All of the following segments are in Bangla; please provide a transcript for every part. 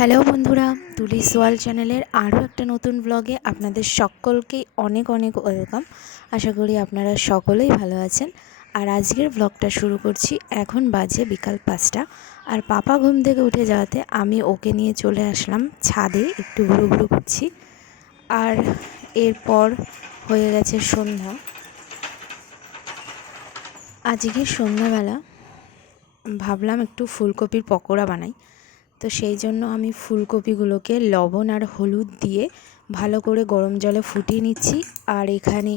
হ্যালো বন্ধুরা, তুলিস ওয়ার্ল্ড চ্যানেলের আরও একটা নতুন ব্লগে আপনাদের সকলকেই অনেক অনেক ওয়েলকাম। আশা করি আপনারা সকলেই ভালো আছেন। আর আজকের ব্লগটা শুরু করছি। এখন বাজে বিকাল 5টা। আর পাপা ঘুম থেকে উঠে যাওয়াতে আমি ওকে নিয়ে চলে আসলাম ছাদে, একটু ঘুরু করছি। আর এরপর হয়ে গেছে সন্ধ্যা। আজকে সন্ধ্যাবেলা ভাবলাম একটু ফুলকপির পকোড়া বানাই। তো সেই জন্য আমি ফুলকপিগুলোকে লবণ আর হলুদ দিয়ে ভালো করে গরম জলে ফুটিয়ে নিচ্ছি। আর এখানে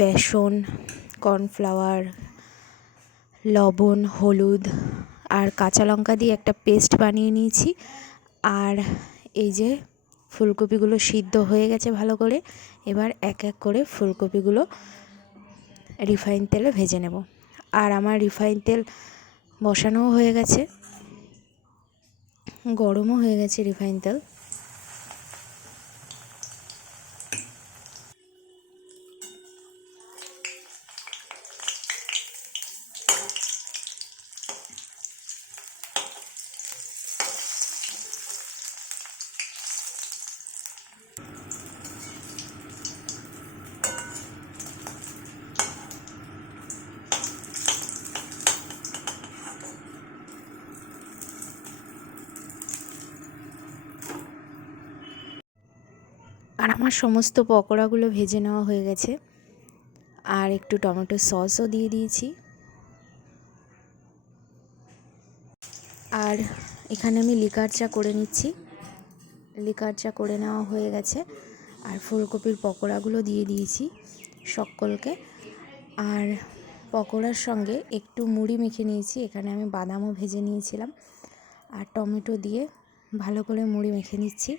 বেসন, কর্নফ্লাওয়ার, লবণ, হলুদ আর কাঁচা লঙ্কা দিয়ে একটা পেস্ট বানিয়ে নিয়েছি। আর এই যে ফুলকপিগুলো সিদ্ধ হয়ে গেছে ভালো করে। এবার এক এক করে ফুলকপিগুলো রিফাইন তেলে ভেজে নেব। আর আমার রিফাইন তেল বসানোও হয়ে গেছে, গরমও হয়ে গেছে রিফাইন তেল। আর আমার সমস্ত পকোড়াগুলো ভেজে নেওয়া হয়ে গেছে। আর একটু টমেটো সসও দিয়ে দিয়েছি। আর এখানে আমি লিকার চা করে নিচ্ছি। লিকার চা করে নেওয়া হয়ে গেছে। আর ফুলকপির পকোড়াগুলো দিয়ে দিয়েছি সকলকে। আর পকোড়ার সঙ্গে একটু মুড়ি মেখে নিয়েছি। এখানে আমি বাদামও ভেজে নিয়েছিলাম। আর টমেটো দিয়ে ভালো করে মুড়ি মেখে নিচ্ছি।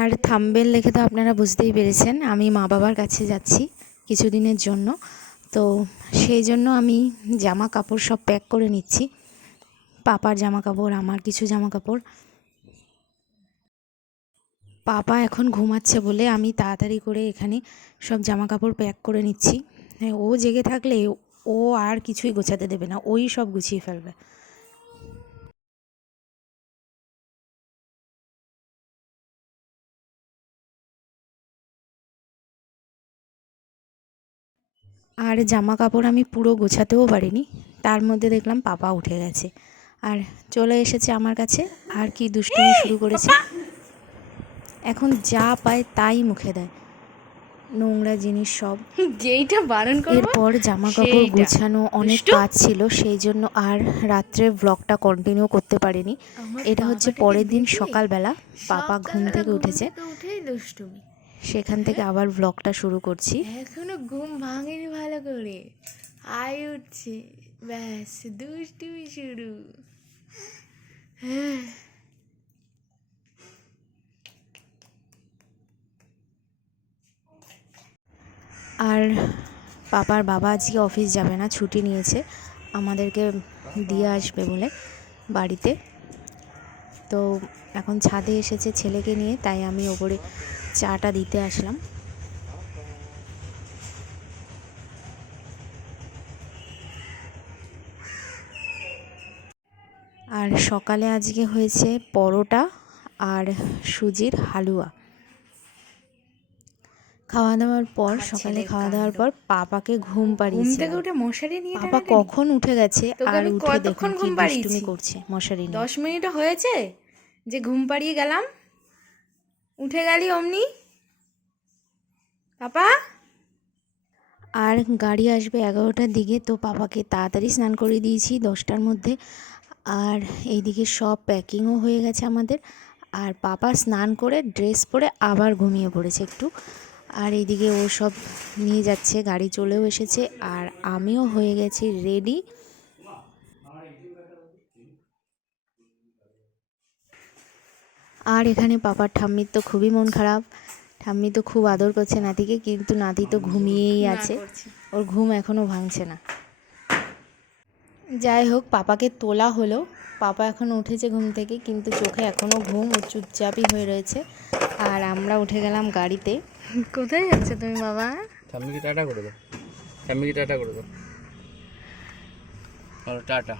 আর থাম্বনেল দেখে তো আপনারা বুঝতেই পেরেছেন আমি মা বাবার কাছে যাচ্ছি কিছুদিনের জন্য। তো সেই জন্য আমি জামা কাপড় সব প্যাক করে নিচ্ছি। পাপার জামা কাপড়, আমার কিছু জামা কাপড়। পাপা এখন ঘুমাচ্ছে বলে আমি তাড়াতাড়ি করে এখানে সব জামা কাপড় প্যাক করে নিচ্ছি। ও জেগে থাকলে ও আর কিছুই গোছাতে দেবে না, ওই সব গুছিয়ে ফেলবে। আর জামা কাপড় আমি পুরো গোছাতেও পারিনি, তার মধ্যে দেখলাম পাপা উঠে গেছে আর চলে এসেছে আমার কাছে। আর কি দুষ্টুমি শুরু করেছে, এখন যা পায় তাই মুখে দেয়, নোংরা জিনিস সব। যেইটা বারণ করব এরপর জামা কাপড় গোছানো অনেক কাজ ছিল, সেই জন্য আর রাত্রে ব্লগটা কন্টিনিউ করতে পারিনি। এটা হচ্ছে পরের দিন সকালবেলা, পাপা ঘুম থেকে উঠেছে, উঠেই দুষ্টুমি। সেখান থেকে আবার ব্লগটা শুরু করছি। এখনো ঘুম ভাঙেনি ভালো করে, আয় উঠছে, ব্যাস দুষ্টুমি শুরু। হ্যাঁ, আর পাপার বাবা আজকে অফিস যাবে না, ছুটি নিয়েছে আমাদেরকে দিয়ে আসবে বলে বাড়িতে। তো এখন ছাদে এসেছে ছেলেকে নিয়ে, তাই আমি ওপরে চাটা দিতে আসলাম। আর সকালে আজকে হয়েছে পরোটা আর সুজির হালুয়া। খাওয়া দাওয়ার পর, সকালে খাওয়া দাওয়ার পর পাপাকে ঘুম পাড়িয়েছি। ঘুম থেকে উঠে মশারি নিয়ে পাপা কখন উঠে গেছে আর উঠে দেখুন কি ঘুম দুষ্টুমি পাড়িয়েছি করছে মশারি নিয়ে। 10 মিনিটও হয়েছে যে ঘুম পাড়িয়ে গেলাম, উঠে গেলি অমনি পাপা। আর গাড়ি আসবে 11টার দিকে, তো পাপাকে তাড়াতাড়ি স্নান করে দিয়েছি 10টার মধ্যে। আর এইদিকে সব প্যাকিংও হয়ে গেছে আমাদের। আর পাপা স্নান করে ড্রেস পরে আবার ঘুমিয়ে পড়েছে একটু। আর এইদিকে ও সব নিয়ে যাচ্ছে, গাড়ি চলেও এসেছে। আর আমিও হয়ে গেছি রেডি। আর এখানে পাপার ঠাম্মির তো খুবই মন খারাপ, ঠাম্মি তো খুব আদর করছে নাতিকে, কিন্তু নাতি তো ঘুমিয়েই আছে, ওর ঘুম এখনও ভাঙছে না। যাই হোক, পাপাকে তোলা হলো, পাপা এখন উঠেছে ঘুম থেকে, কিন্তু চোখে এখনও ঘুম, ও চুপচাপই হয়ে রয়েছে। আর আমরা উঠে গেলাম গাড়িতে। কোথায় যাচ্ছ তুমি বাবা? ঠাম্মিকে টাটা করে দাও, ঠাম্মিকে টাটা করে দাও, টাটা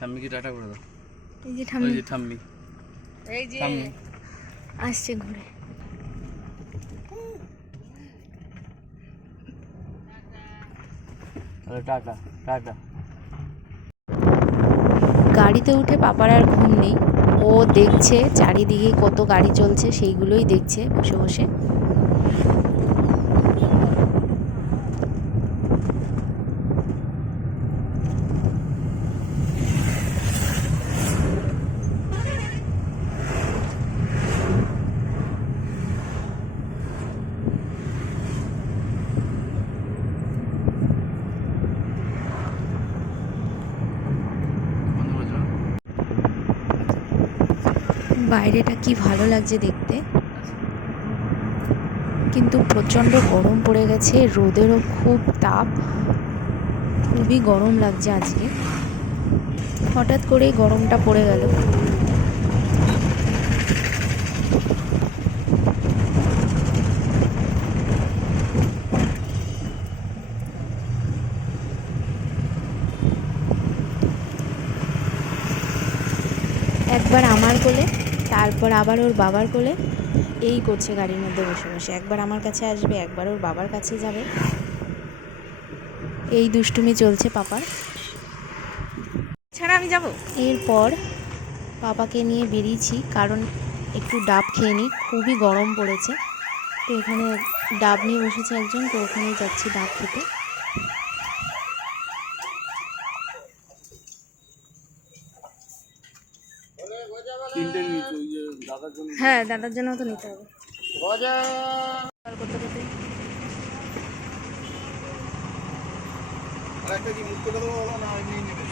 ঠাম্মিকে টাটা করে দাও। এই যে ওই ঠাম্মি, যে ঠাম্মি, এই যে ঠাম্মি। আসছে ঘুরে। তাহলে টাটা টাটা। গাড়িতে উঠে পাপার আর ঘুম নেই, ও দেখছে চারিদিকে কত গাড়ি চলছে, সেইগুলোই দেখছে বসে বসে। বন্ধ করে দাও। বাইরেটা কি ভালো লাগছে দেখতে, কিন্তু প্রচণ্ড গরম পড়ে গেছে, রোদেরও খুব তাপ, খুবই গরম লাগছে আজকে। হঠাৎ করেই গরমটা পড়ে গেল। একবার আমার কোলে, তারপর আবার ওর বাবার কোলে, এই করছে গাড়ির মধ্যে বসে বসে। একবার আমার কাছে আসবে, একবার ওর বাবার কাছে যাবে, এই দুষ্টুমি চলছে পাপার। ছাড়া আমি যাব। এরপর পাপাকে নিয়ে বেরিয়েছি, কারণ একটু ডাব খেয়ে নিই, খুবই গরম পড়েছে। তো এখানে ডাব নিয়ে বসেছে একজন, তো ওখানেই যাচ্ছি ডাব খেতে। তিনটে নিচে ওই যে দাদার জন্য। হ্যাঁ, দাদার জন্য তো নিতে হবে। আর একটা কি মুখ করে দেবো বাবা, না এমনি নেবে?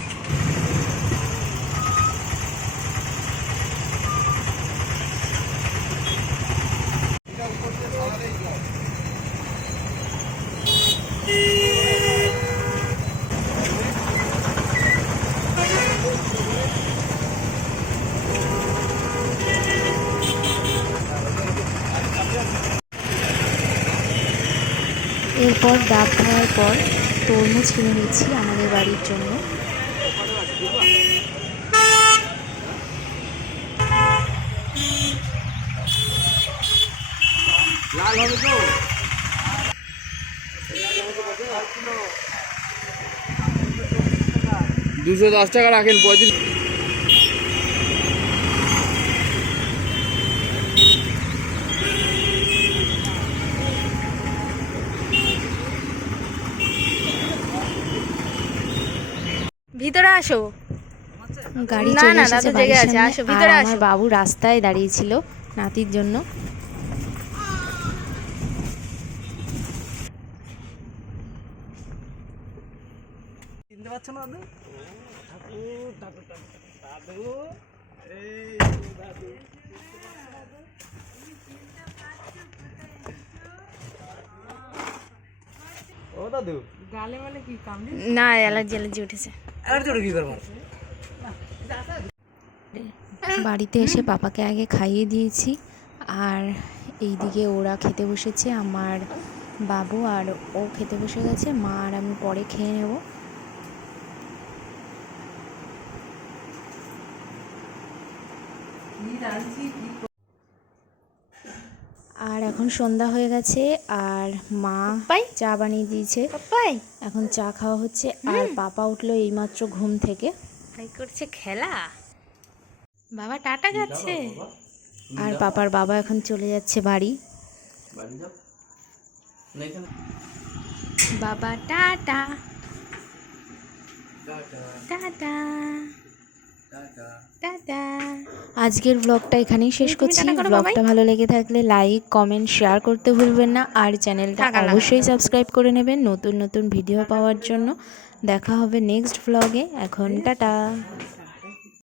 এরপর ডাব খাওয়ার পর তরমুজ কিনে নিচ্ছি আমাদের বাড়ির জন্য। লাল হবে তো? 210 টাকা রাখেন, 35। ভিতরে আসো। গাড়ি না, চলে না, এসেছে দাদু বাড়ির জেগে আছে, সামনে, আসো, আর ভিতরে আমার আসো। বাবু রাস্তায় দাঁড়িয়েছিল নাতির জন্য। চিনতে পারছো না দাদু? দাদু দাদু এই দাদু। ও দাদু, গালে মানে কি কামড়ে? না, অ্যালার্জি উঠেছে। অ্যালার্জি ওটা কি করবো? বাড়িতে এসে পাপাকে আগে খাইয়ে দিয়েছি, আর এইদিকে ওরা খেতে বসেছে, আমার বাবু আর ও খেতে বসে গেছে, মা আর আমি পরে খেয়ে নেব। আর এখন সন্ধ্যা হয়ে গেছে, আর মা পাপাই? চা বানিয়ে দিয়েছে, পাপাই এখন চা খাওয়া হচ্ছে। আর পাপা উঠলো এইমাত্র ঘুম থেকে, এই করছে খেলা। বাবা টাটা যাচ্ছে। আর পাপার বাবা এখন চলে যাচ্ছে বাড়ি। বাড়ি যাও না, এখানে বাবা tata tata tata tata. Tata. আজকের ব্লগটা এখানেই শেষ তুমি করছি। টাটা করো ব্লগটা ভালো লেগে থাকলে লাইক, কমেন্ট, শেয়ার করতে ভুলবেন না, আর চ্যানেলটা টাকা লাগা। অবশ্যই সাবস্ক্রাইব করে নেবেন নতুন নতুন ভিডিও পাওয়ার জন্য। দেখা হবে নেক্সট ব্লগে। এখন টাটা।